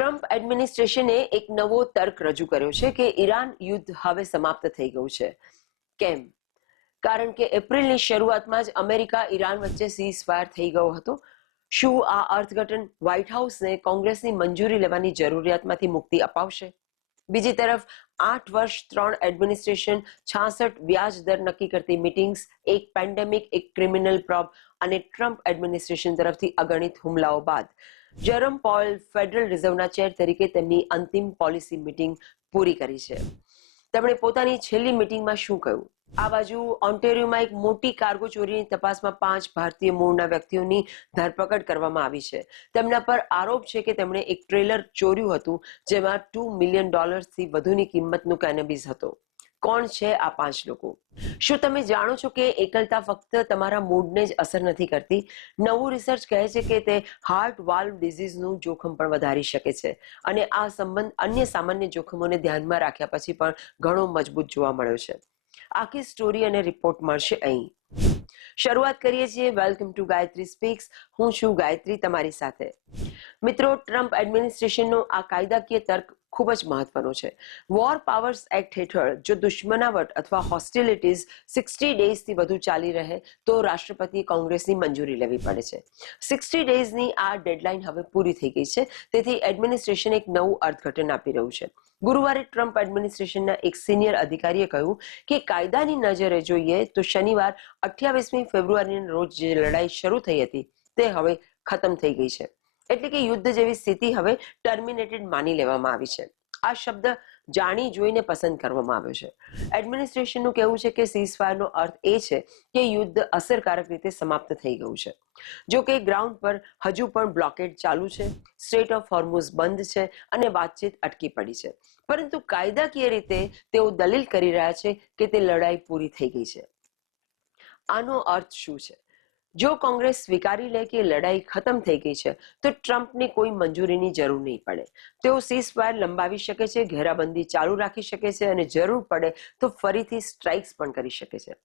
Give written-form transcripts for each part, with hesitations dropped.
Trump એડમિનિસ્ટ્રેશને એક નવો તર્ક રજૂ કર્યો છે કે ઈરાન યુદ્ધ હવે સમાપ્ત થઈ ગયું છે. કેમ? કારણ કે એપ્રિલની શરૂઆતમાં જ અમેરિકા ઈરાન વચ્ચે સીઝફાયર થઈ ગયો હતો. શું આ અર્થઘટન વ્હાઇટ હાઉસને કોંગ્રેસની મંજૂરી લેવાની જરૂરિયાતમાંથી મુક્તિ અપાવશે? બીજી તરફ 8 વર્ષ 3 એડમિનિસ્ટ્રેશન, 66 વ્યાજ દર નક્કી કરતી મીટિંગ્સ, એક પેન્ડેમિક, એક ક્રિમિનલ પ્રોબ અને ટ્રમ્પ એડમિનિસ્ટ્રેશન તરફથી અગણિત હુમલાઓ બાદ જેરોમ પોવેલ ફેડરલ રિઝર્વના ચેર તરીકે તેમની અંતિમ પોલિસી મીટિંગ પૂરી કરી છે. તેમણે પોતાની છેલ્લી મીટિંગમાં શું કહ્યું? આ બાજુ ઓન્ટેરિયોમાં એક મોટી કાર્ગો ચોરીની તપાસમાં 5 ભારતીય મૂળના વ્યક્તિઓની ધરપકડ કરવામાં આવી છે. તેમના પર આરોપ છે કે તેમણે એક ટ્રેલર ચોર્યું હતું જેમાં $2 મિલિયન થી વધુની કિંમતનું કેનેબિસ હતો. કોણ છે આ 5 લોકો? શું તમે જાણો છો કે એકલતા ફક્ત તમારા મૂડને જ અસર નથી કરતી? નવું રિસર્ચ કહે છે કે તે હાર્ટ વાલ્વ ડિઝીઝનું જોખમ પણ વધારી શકે છે અને આ સંબંધ અન્ય સામાન્ય જોખમોને ધ્યાનમાં રાખ્યા પછી પણ ઘણો મજબૂત જોવા મળ્યો છે. આખી સ્ટોરી અને રિપોર્ટ મળશે અહીં. શરૂઆત કરીએ છીએ. Welcome to Gayatri speaks. હું છું ગાયત્રી તમારી સાથે. મિત્રો, ટ્રમ્પ એડમિનિસ્ટ્રેશનનો આ કાયદાકીય તર્ક ખૂબ જ મહત્વનો છે. વોર પાવર્સ એક્ટ હેઠળ જો દુશ્મનાવટ અથવા હોસ્ટિલિટીઝ 60 ડેઝથી વધુ ચાલી રહે તો રાષ્ટ્રપતિ કોંગ્રેસની મંજૂરી લેવી પડે છે. 60 ડેઝની આ ડેડલાઇન હવે પૂરી થઈ ગઈ છે, તેથી એડમિનિસ્ટ્રેશન એક નવું અર્થઘટન આપી રહ્યું છે. ગુરુવારે ટ્રમ્પ એડમિનિસ્ટ્રેશનના એક સિનિયર અધિકારીએ કહ્યું કે કાયદાની નજરે જોઈએ તો શનિવાર 28મી ફેબ્રુઆરીના રોજ જે લડાઈ શરૂ થઈ હતી તે હવે ખતમ થઈ ગઈ છે. એટલે કે યુદ્ધ જેવી સ્થિતિ હવે ટર્મિનેટેડ માની લેવામાં આવી છે. આ શબ્દ જાણી જોઈને પસંદ કરવામાં આવ્યો છે. એડમિનિસ્ટ્રેશનનું કહેવું છે કે સીઝફાયરનો અર્થ એ છે કે યુદ્ધ અસરકારક રીતે સમાપ્ત થઈ ગયું છે. જો કે ગ્રાઉન્ડ પર હજુ પણ બ્લોકેડ ચાલુ છે, સ્ટ્રેટ ઓફ હોર્મુઝ બંધ છે અને વાતચીત અટકી પડી છે. પરંતુ કાયદાકીય રીતે તેઓ દલીલ કરી રહ્યા છે કે તે લડાઈ પૂરી થઈ ગઈ છે. આનો અર્થ શું છે? જો કોંગ્રેસ સ્વીકારી લે કે લડાઈ ખતમ થઈ ગઈ છે તો ટ્રમ્પને કોઈ મંજૂરીની જરૂર નહીં પડે. તેઓ સીઝફાયર લંબાવી શકે છે, ઘેરાબંધી ચાલુ રાખી શકે છે અને જરૂર પડે તો ફરીથી સ્ટ્રાઇક્સ પણ કરી શકે છે.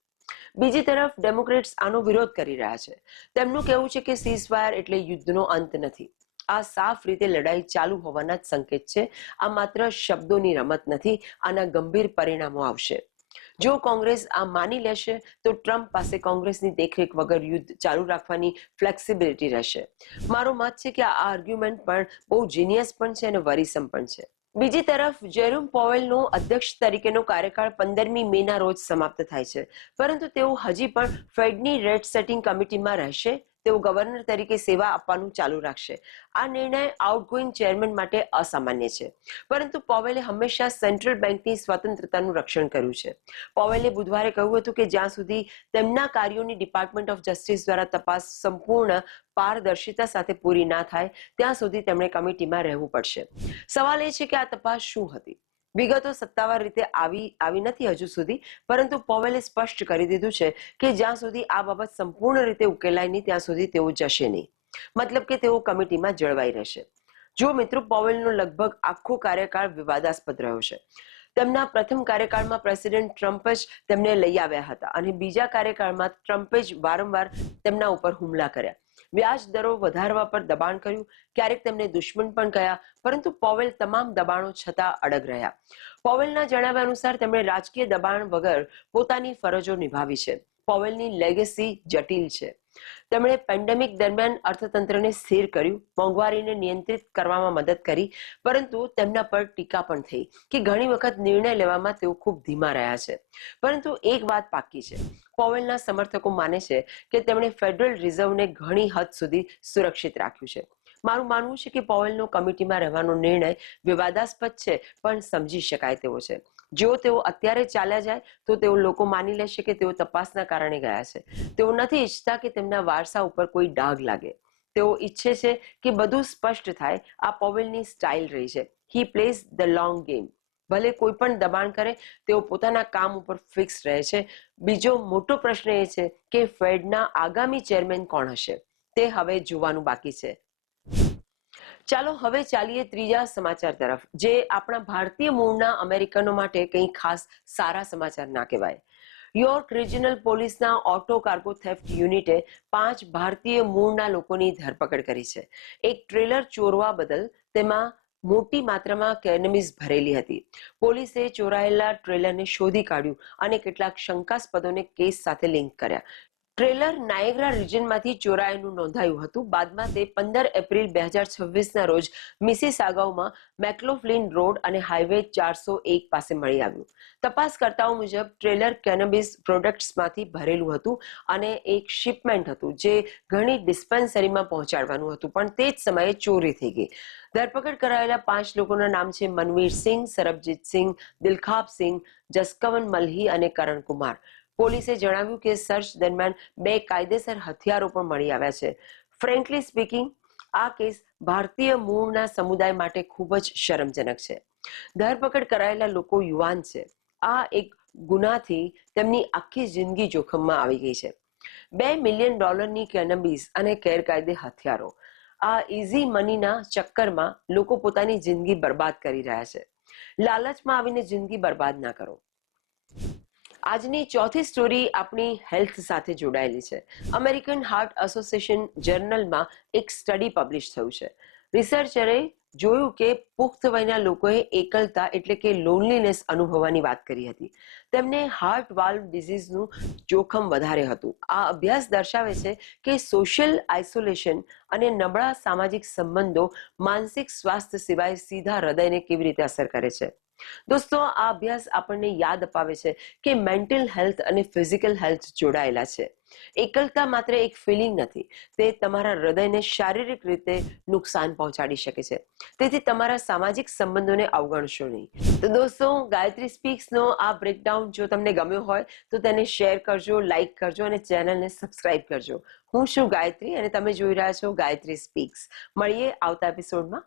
બીજી તરફ ડેમોક્રેટ્સ આનો વિરોધ કરી રહ્યા છે. તેમનું કહેવું છે કે સીઝફાયર એટલે યુદ્ધનો અંત નથી. આ સાફ રીતે લડાઈ ચાલુ હોવાના જ સંકેત છે. આ માત્ર શબ્દોની રમત નથી. આના ગંભીર પરિણામો આવશે. જો કોંગ્રેસ આ માની લેશે તો ટ્રમ્પ પાસે કોંગ્રેસની દેખરેખ વગર યુદ્ધ ચાલુ રાખવાની ફ્લેક્સિબિલિટી રહેશે. મારો મત છે કે આ આર્ગ્યુમેન્ટ પણ બહુ જીનિયસ પણ છે અને વરીસમ પણ છે. બીજી તરફ જેરોમ પોવેલનો અધ્યક્ષ તરીકેનો કાર્યકાળ 15મી મેના રોજ સમાપ્ત થાય છે, પરંતુ તેઓ હજી પણ ફેડની રેટ સેટિંગ કમિટીમાં રહેશે. તેઓ ગવર્નર તરીકે સેવા આપવાનું ચાલુ રાખશે. આ નિર્ણય આઉટગોઈંગ ચેરમેન માટે અસામાન્ય છે, પરંતુ પોવેલે હંમેશા સેન્ટ્રલ બેંકની સ્વતંત્રતાનું રક્ષણ કર્યું છે. પોવેલે બુધવારે કહ્યું હતું કે જ્યાં સુધી તેમના કાર્યોની ડિપાર્ટમેન્ટ ઓફ જસ્ટિસ દ્વારા તપાસ સંપૂર્ણ પારદર્શિતા સાથે પૂરી ના થાય ત્યાં સુધી તેમણે કમિટીમાં રહેવું પડશે. સવાલ એ છે કે આ તપાસ શું હતી? વિગતો સત્તાવાર રીતે આવી નથી હજુ સુધી, પરંતુ પોવેલે સ્પષ્ટ કરી દીધું છે કે જ્યાં સુધી આ બાબત સંપૂર્ણ રીતે ઉકેલાય નહીં ત્યાં સુધી તેઓ જશે નહીં. મતલબ કે તેઓ કમિટીમાં જળવાઈ રહેશે. જો મિત્રો, પોવેલનો લગભગ આખો કાર્યકાળ વિવાદાસ્પદ રહ્યો છે. તેમના પ્રથમ કાર્યકાળમાં પ્રેસિડેન્ટ ટ્રમ્પ જ તેમને લઈ આવ્યા હતા અને બીજા કાર્યકાળમાં ટ્રમ્પે જ વારંવાર તેમના ઉપર હુમલા કર્યા, વ્યાજ દરો વધારવા પર દબાણ કર્યું, ક્યારેક તેમને દુશ્મન પણ કહ્યા, પરંતુ પોવેલ તમામ દબાણો છતાં અડગ રહ્યા. પોવેલના જણાવ્યા અનુસાર તેમણે રાજકીય દબાણ વગર પોતાની ફરજો નિભાવી છે. પોવેલની લેગેસી જટિલ છે. તેમણે પેન્ડેમિક દરમિયાન અર્થતંત્રને સ્થિર કર્યું, મોંઘવારીને નિયંત્રિત કરવામાં મદદ કરી, પરંતુ તેમના પર ટીકા પણ થઈ કે ઘણી વખત નિર્ણય લેવામાં તેઓ ખૂબ ધીમા રહ્યા છે. પરંતુ એક વાત પાક્કી છે. પોવેલના સમર્થકો માને છે કે તેમણે ફેડરલ રિઝર્વને ઘણી હદ સુધી સુરક્ષિત રાખ્યું છે. મારું માનવું છે કે પોવેલનો કમિટીમાં રહેવાનો નિર્ણય વિવાદાસ્પદ છે પણ સમજી શકાય તેવો છે. જો તેઓ અત્યારે ચાલ્યા જાય તો તેઓ લોકો માની લેશે કે તેઓ તપાસના કારણે ગયા છે. તેઓ નથી ઈચ્છતા કે તેમના વારસા ઉપર કોઈ ડાઘ લાગે. તેઓ ઈચ્છે છે કે બધું સ્પષ્ટ થાય. આ પોવેલની સ્ટાઇલ રહી છે. હી પ્લેઝ ધ લોંગ ગેમ. ભલે કોઈ પણ દબાણ કરે, તેઓ પોતાના કામ ઉપર ફિક્સ રહે છે. બીજો મોટો પ્રશ્ન એ છે કે ફેડના આગામી ચેરમેન કોણ હશે. તે હવે જોવાનું બાકી છે. ચાલો હવે ચાલીએ ત્રીજા સમાચાર તરફ, જે આપણા ભારતીય મૂળના અમેરિકનો માટે કંઈ ખાસ સારા સમાચાર ના કહેવાય. યોર્ક રિજનલ પોલીસના ઓટો કાર્ગો થેફ્ટ યુનિટે 5 ભારતીય મૂળના લોકોની ધરપકડ કરી છે. એક ટ્રેલર ચોરવા બદલ, તેમાં મોટી માત્રામાં કેનબિસ ભરેલી હતી. પોલીસે ચોરાયેલા ટ્રેલરને શોધી કાઢ્યું અને કેટલાક શંકાસ્પદોને કેસ સાથે લિંક કર્યા. ટ્રેલર નાયગ્રા રિજનમાંથી ચોરાયેલું નોંધાયું હતું. બાદમાં તે 15 એપ્રિલ 2026ના રોજ મિસિસાગામાં મેક્લોફ્લિન રોડ અને હાઈવે 401 પાસે મળી આવ્યું. તપાસકર્તાઓ મુજબ ટ્રેલર કેનબિસ પ્રોડક્ટ્સમાંથી ભરેલું હતું અને એક શિપમેન્ટ હતું જે ઘણી ડિસ્પેન્સરીમાં પહોંચાડવાનું હતું, પણ તે જ સમયે ચોરી થઈ ગઈ. ધરપકડ કરાયેલા 5 લોકોના નામ છે મનવીર સિંહ, સરબજીત સિંહ, દિલખાબ સિંહ, જસકવન મલ્હી અને કરણ કુમાર. પોલીસે જણાવ્યું કે સર્ચ દરમિયાન 2 કાયદેસર હથિયારો પણ મળી આવ્યા છે. ફ્રેન્કલી સ્પીકિંગ, આ કેસ ભારતીય મૂળના સમુદાય માટે ખૂબ જ શરમજનક છે. ધરપકડ કરાયેલા લોકો યુવાન છે. આ એક ગુનાથી તેમની આખી જિંદગી જોખમમાં આવી ગઈ છે. $2 મિલિયન કેનબિસ અને ગેરકાયદે હથિયારો. આ ઇઝી મનીના ચક્કરમાં લોકો પોતાની જિંદગી બરબાદ કરી રહ્યા છે. લાલચમાં આવીને જિંદગી બરબાદ ના કરો. આજની ચોથી સ્ટોરી આપણી હેલ્થ સાથે જોડાયેલી છે. અમેરિકન હાર્ટ એસોસિએશન જર્નલમાં એક સ્ટડી પબ્લિશ થયું છે. રિસર્ચરે જોયું કે પુખ્ત વયના લોકોએ એકલતા એટલે કે લોનલીનેસ અનુભવવાની વાત કરી હતી. તેમને હાર્ટ વાલ્વ ડિઝીઝનું જોખમ વધારે હતું. આ અભ્યાસ દર્શાવે છે કે સોશિયલ આઇસોલેશન અને નબળા સામાજિક સંબંધો માનસિક સ્વાસ્થ્ય સિવાય સીધા હૃદયને કેવી રીતે અસર કરે છે. દોસ્તો, આ અભ્યાસ આપણને યાદ અપાવે છે કે મેન્ટલ હેલ્થ અને ફિઝિકલ હેલ્થ જોડાયેલા છે. એકલતા માત્ર એક ફિલિંગ નથી, તે તમારા હૃદયને શારીરિક રીતે નુકસાન પહોંચાડી શકે છે. તેથી તમારા સામાજિક સંબંધોને અવગણશો નહીં. તો દોસ્તો, ગાયત્રી સ્પીક્સનો આ બ્રેકડાઉન જો તમને ગમ્યો હોય તો તેને શેર કરજો, લાઈક કરજો અને ચેનલને સબસ્ક્રાઇબ કરજો. હું છું ગાયત્રી અને તમે જોઈ રહ્યા છો ગાયત્રી સ્પીક્સ. મળીએ આવતા એપિસોડમાં.